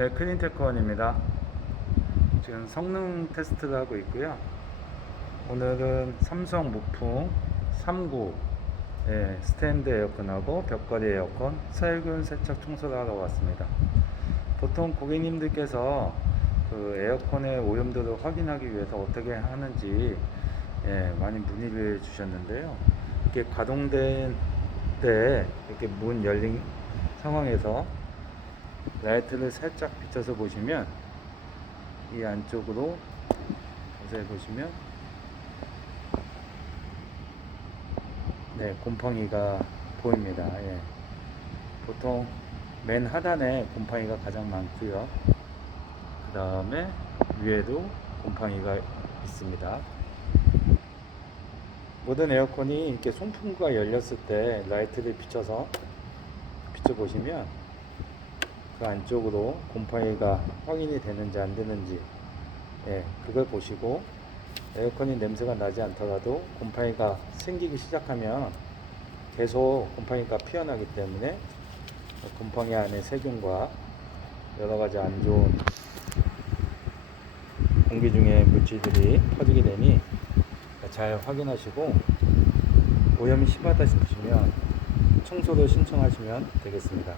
네, 클린테크원입니다. 지금 성능 테스트를 하고 있고요. 오늘은 삼성 무풍 39 예, 스탠드 에어컨하고 벽걸이 에어컨 살균 세척 청소를 하러 왔습니다. 보통 고객님들께서 그 에어컨의 오염도를 확인하기 위해서 어떻게 하는지 예, 많이 문의를 주셨는데요. 이렇게 가동된 때 이렇게 문 열린 상황에서 라이트를 살짝 비춰서 보시면 이 안쪽으로 자세히 보시면 네 곰팡이가 보입니다. 예. 보통 맨 하단에 곰팡이가 가장 많고요. 그 다음에 위에도 곰팡이가 있습니다. 모든 에어컨이 이렇게 송풍구가 열렸을 때 라이트를 비춰서 비춰보시면 그 안쪽으로 곰팡이가 확인이 되는지 안 되는지 예, 그걸 보시고 에어컨이 냄새가 나지 않더라도 곰팡이가 생기기 시작하면 계속 곰팡이가 피어나기 때문에 곰팡이 안에 세균과 여러 가지 안 좋은 공기 중에 물질들이 퍼지게 되니 잘 확인하시고 오염이 심하다 싶으시면 청소를 신청하시면 되겠습니다.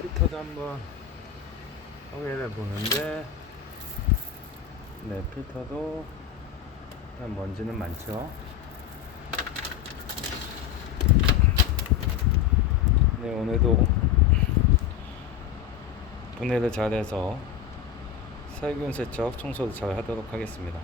네, 필터도 한번 확인해 보는데 네, 필터도 그냥 먼지는 많죠. 네, 오늘도 분해를 잘해서 살균 세척 청소도 잘 하도록 하겠습니다.